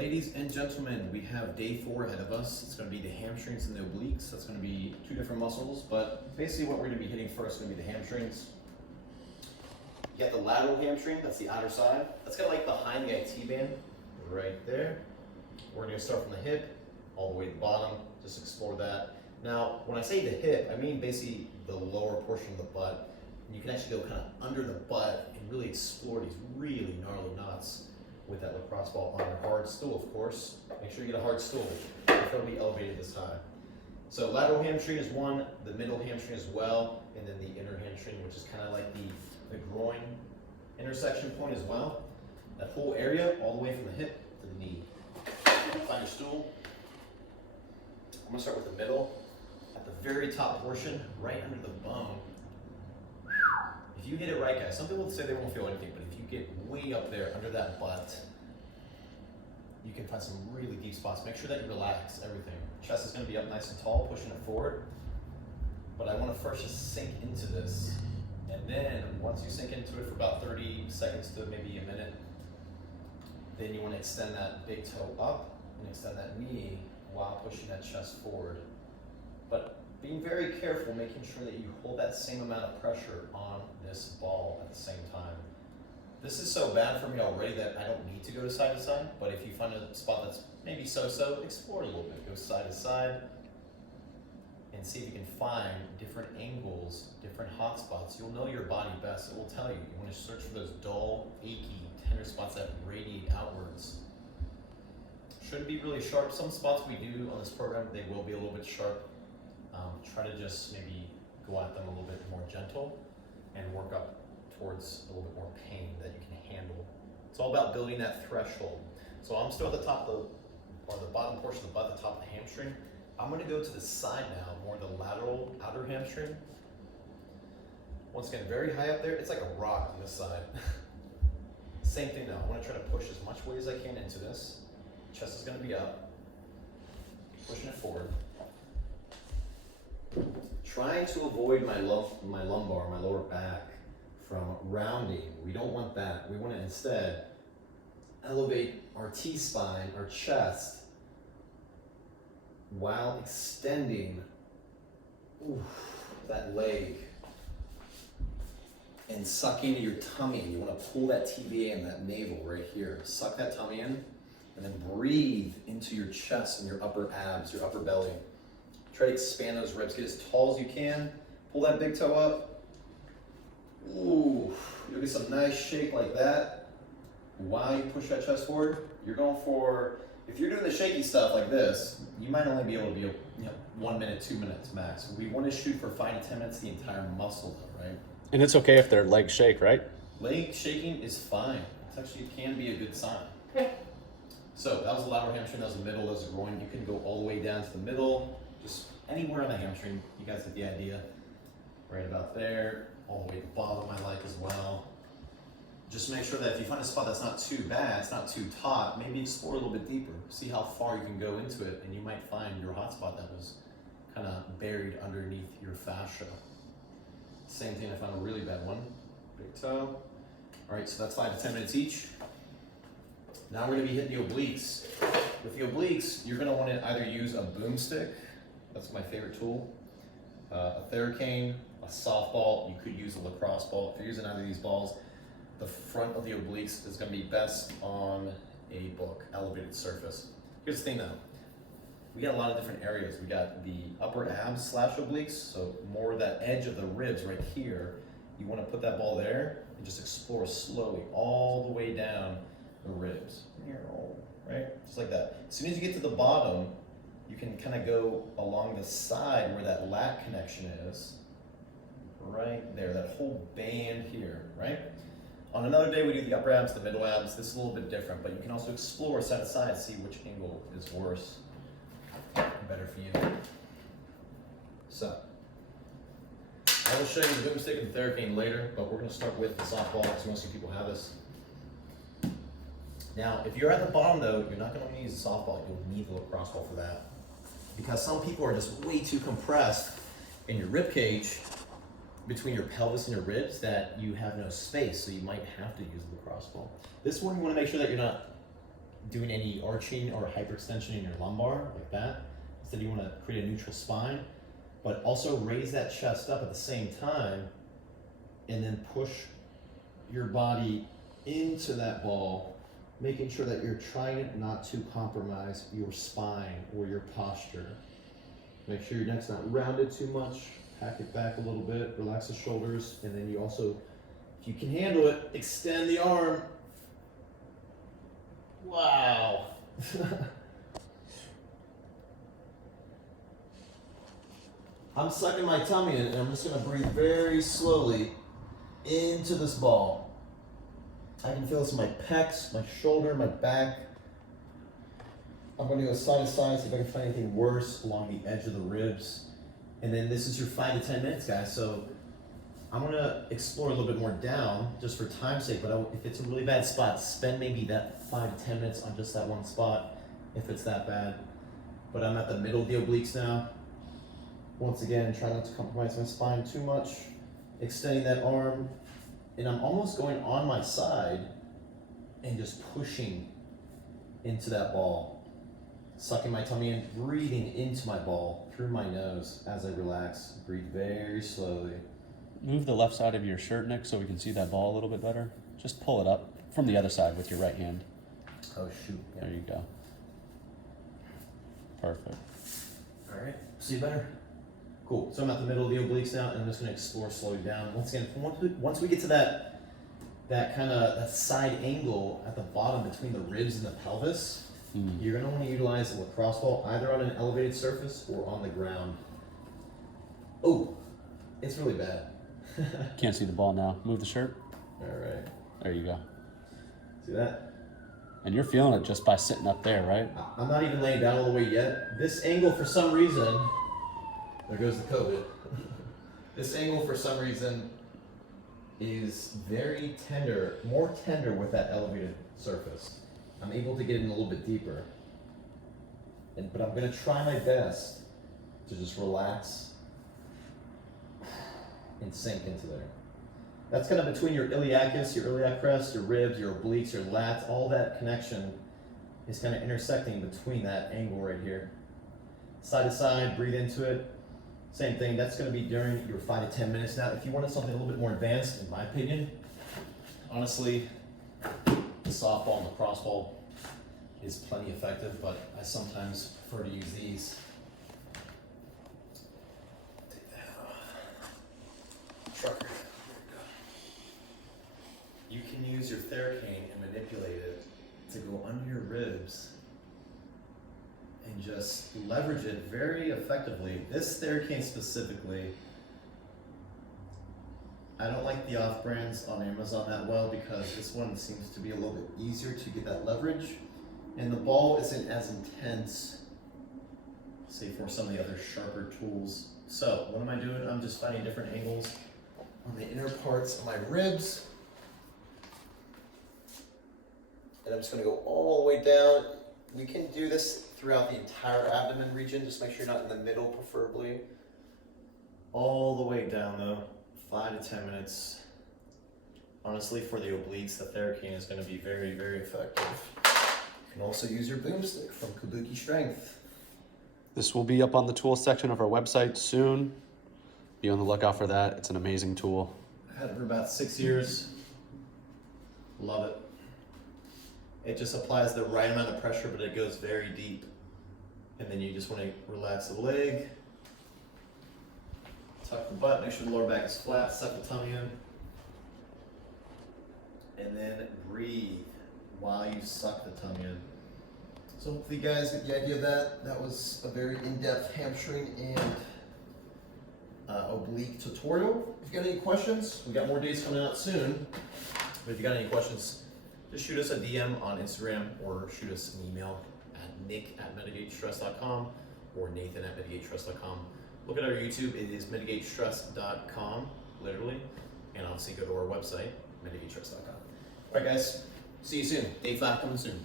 Ladies and gentlemen, we have day 4 ahead of us. It's going to be the hamstrings and the obliques. That's going to be 2 different muscles, but basically what we're going to be hitting first is going to be the hamstrings. You got the lateral hamstring, that's the outer side. That's kind of like behind the IT band, right there. We're going to start from the hip all the way to the bottom, just explore that. Now, when I say the hip, I mean basically the lower portion of the butt. And you can actually go kind of under the butt and really explore these really gnarly knots with that lacrosse ball on a hard stool, of course. Make sure you get a hard stool. It'll be elevated this time. So lateral hamstring is one, the middle hamstring as well, and then the inner hamstring, which is kind of like the groin intersection point as well. That whole area, all the way from the hip to the knee. Find your stool. I'm gonna start with the middle. At the very top portion, right under the bone. If you hit it right, guys, some people say they won't feel anything, but if you get way up there under that butt, you can find some really deep spots. Make sure that you relax everything. Chest is going to be up nice and tall, pushing it forward. But I want to first just sink into this. And then once you sink into it for about 30 seconds to maybe a minute, then you want to extend that big toe up and extend that knee while pushing that chest forward. But being very careful, making sure that you hold that same amount of pressure on this ball at the same time. This is so bad for me already that I don't need to go to side, but if you find a spot that's maybe so-so, explore it a little bit. Go side to side and see if you can find different angles, different hot spots. You'll know your body best. It will tell you. You want to search for those dull, achy, tender spots that radiate outwards. Shouldn't be really sharp. Some spots we do on this program, they will be a little bit sharp. Try to just maybe go at them a little bit more gentle and work up towards a little bit more pain that you can handle. It's all about building that threshold. So I'm still at the top of the bottom portion of the butt, the top of the hamstring. I'm gonna go to the side now, more the lateral outer hamstring. Once again, very high up there. It's like a rock on this side. Same thing now. I wanna try to push as much weight as I can into this. Chest is gonna be up, pushing it forward. Trying to avoid my lumbar, my lower back from rounding. We don't want that. We want to instead elevate our T-spine, our chest, while extending that leg and sucking into your tummy. You want to pull that TVA and that navel right here. Suck that tummy in and then breathe into your chest and your upper abs, your upper belly. Try to expand those ribs, get as tall as you can. Pull that big toe up. Ooh, you'll get some nice shake like that. While you push that chest forward, you're going for, if you're doing the shaky stuff like this, you might only be able to be 1 minute, 2 minutes max. We want to shoot for 5 to 10 minutes, the entire muscle though, right? And it's okay if their legs shake, right? Leg shaking is fine. It actually can be a good sign. So that was the lateral hamstring, that was the middle, that was the groin. You can go all the way down to the middle. Just anywhere on the hamstring, you guys get the idea. Right about there, all the way to the bottom I like as well. Just make sure that if you find a spot that's not too bad, it's not too taut, maybe explore a little bit deeper. See how far you can go into it, and you might find your hot spot that was kind of buried underneath your fascia. Same thing, I found a really bad one. Big toe. All right, so that's 5 to 10 minutes each. Now we're gonna be hitting the obliques. With the obliques, you're gonna wanna either use a boomstick. That's my favorite tool. A Theracane, a softball. You could use a lacrosse ball. If you're using either of these balls, the front of the obliques is going to be best on a book, elevated surface. Here's the thing though. We got a lot of different areas. We got the upper abs / obliques, so more that edge of the ribs right here. You want to put that ball there and just explore slowly all the way down the ribs. Right? Just like that. As soon as you get to the bottom, you can kind of go along the side where that lat connection is, right there, that whole band here, right? On another day, we do the upper abs, the middle abs. This is a little bit different, but you can also explore side to side, see which angle is worse, better for you. So, I will show you the boomstick and the Theracane later, but we're gonna start with the softball because most of you people have this. Now, if you're at the bottom though, you're not gonna use the softball, you'll need the lacrosse ball for that. Because some people are just way too compressed in your rib cage between your pelvis and your ribs that you have no space, so you might have to use the lacrosse ball. This one, you want to make sure that you're not doing any arching or hyperextension in your lumbar like that. Instead, you want to create a neutral spine, but also raise that chest up at the same time, and then push your body into that ball, making sure that you're trying not to compromise your spine or your posture. Make sure your neck's not rounded too much. Pack it back a little bit, relax the shoulders, and then you also, if you can handle it, extend the arm. Wow. I'm sucking my tummy in, and I'm just gonna breathe very slowly into this ball. I can feel this in my pecs, my shoulder, my back. I'm gonna go side to side, see if I can find anything worse along the edge of the ribs. And then this is your 5 to 10 minutes, guys. So I'm gonna explore a little bit more down just for time's sake, but if it's a really bad spot, spend maybe that 5 to 10 minutes on just that one spot if it's that bad. But I'm at the middle of the obliques now. Once again, try not to compromise my spine too much. Extending that arm, and I'm almost going on my side and just pushing into that ball. Sucking my tummy in, breathing into my ball through my nose as I relax. Breathe very slowly. Move the left side of your shirt, Nick, so we can see that ball a little bit better. Just pull it up from the other side with your right hand. Oh, shoot. Yeah. There you go. Perfect. All right, see better? Cool, so I'm at the middle of the obliques now, and I'm just gonna explore slowly down. Once again, once we get to that side angle at the bottom between the ribs and the pelvis, you're gonna wanna utilize a lacrosse ball either on an elevated surface or on the ground. Oh, it's really bad. Can't see the ball now. Move the shirt. All right. There you go. See that? And you're feeling it just by sitting up there, right? I'm not even laying down all the way yet. This angle, for some reason, there goes the COVID. This angle, for some reason, is very tender, more tender with that elevated surface. I'm able to get in a little bit deeper. But I'm gonna try my best to just relax and sink into there. That's kind of between your iliacus, your iliac crest, your ribs, your obliques, your lats, all that connection is kind of intersecting between that angle right here. Side to side, breathe into it. Same thing, that's gonna be during your 5 to 10 minutes. Now, if you wanted something a little bit more advanced, in my opinion, honestly, the softball and the lacrosse ball is plenty effective, but I sometimes prefer to use these. Take that off. Trucker. You can use your Theracane and manipulate it to go under your ribs and just leverage it very effectively. This Theracane specifically, I don't like the off-brands on Amazon that well because this one seems to be a little bit easier to get that leverage, and the ball isn't as intense, say, for some of the other sharper tools. So what am I doing? I'm just finding different angles on the inner parts of my ribs. And I'm just gonna go all the way down. We can do this throughout the entire abdomen region. Just make sure you're not in the middle, preferably. All the way down though, 5 to 10 minutes. Honestly, for the obliques, the Theracane is gonna be very, very effective. You can also use your Boomstick from Kabuki Strength. This will be up on the tool section of our website soon. Be on the lookout for that. It's an amazing tool. I had it for about 6 years. Love it. It just applies the right amount of pressure, but it goes very deep. And then you just want to relax the leg, tuck the butt, make sure the lower back is flat, suck the tummy in, and then breathe while you suck the tummy in. So hopefully you guys get the idea of that. That was a very in-depth hamstring and oblique tutorial. If you got any questions, we got more days coming out soon. But if you got any questions, just shoot us a DM on Instagram or shoot us an email at nick@mitigatestress.com or nathan@mitigatestress.com. Look at our YouTube, it is mitigatestress.com, literally, and obviously go to our website, mitigatestress.com. All right, guys, see you soon. Day 5 coming soon.